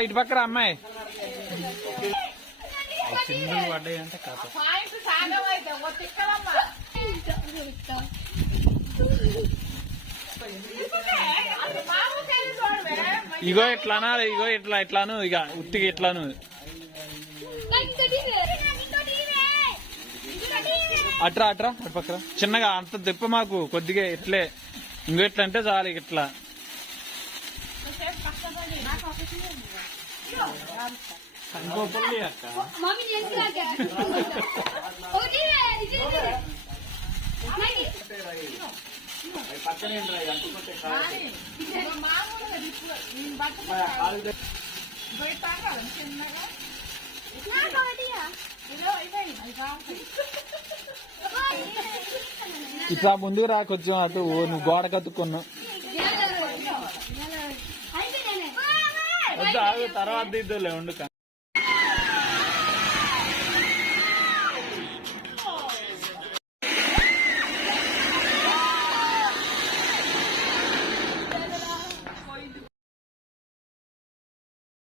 ఇటు పక్కన అమ్మాయి సింధులు పడ్డాయి అంటే కథ. ఇగో ఎట్లానా ఇగో ఎట్లాను ఇక ఉట్టిగా ఎట్లాను అట్రా అటు పక్కన చిన్నగా అంత దెప్ప మాకు కొద్దిగా ఇట్లే ఇంకో ఎట్లా అంటే చాలు ఇట్లా ఇట్లా ముందుకు రా కొంచెం అటు నువ్వు గోడ కత్తుకున్నావు తర్వాత ఇద్దులే ఉండు.